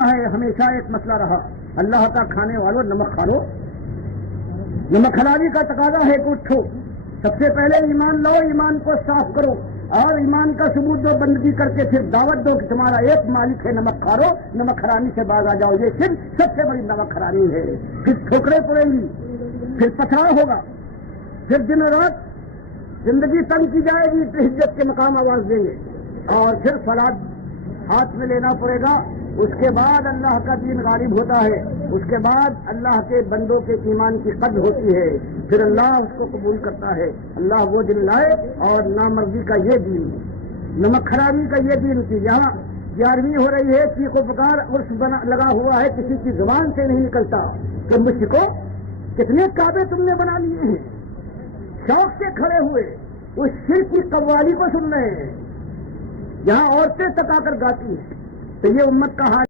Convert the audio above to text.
ہے ہمیشہ ایک مسئلہ رہا، اللہ کا کھانے والوں نمک کھا لو، نمک حلالی کا تقاضا ہے کہ اٹھو، سب سے پہلے ایمان لاؤ، ایمان کو صاف کرو اور ایمان کا ثبوت دو، بندگی کر کے پھر دعوت دو کہ تمہارا ایک مالک ہے، نمک کھا لو، نمک حرامی سے باز آ جاؤ۔ یہ صرف سب سے بڑی نمک حرامی ہے۔ پھر ٹھوکریں پڑیں گی، پھر پتھرا ہوگا، پھر دن رات زندگی تنگ کی جائے گی، پھر ہجرت کے مقام آواز دیں گے اور پھر فلاد ہاتھ میں لینا پڑے گا۔ اس کے بعد اللہ کا دین غالب ہوتا ہے، اس کے بعد اللہ کے بندوں کے ایمان کی قدر ہوتی ہے، پھر اللہ اس کو قبول کرتا ہے۔ اللہ وہ دن لائے اور نامردی کا یہ دین، نمک حرامی کا یہ دین کی یہاں 11ویں ہو رہی ہے، چیخ و پکار عرف لگا ہوا ہے، کسی کی زبان سے نہیں نکلتا کہ مجھ کو کتنے کعبے تم نے بنا لیے ہیں، شوق سے کھڑے ہوئے اس شرک کی قوالی کو سن رہے ہیں، یہاں عورتیں تک آ کر گاتی ہیں۔ تو یہ امت کا حال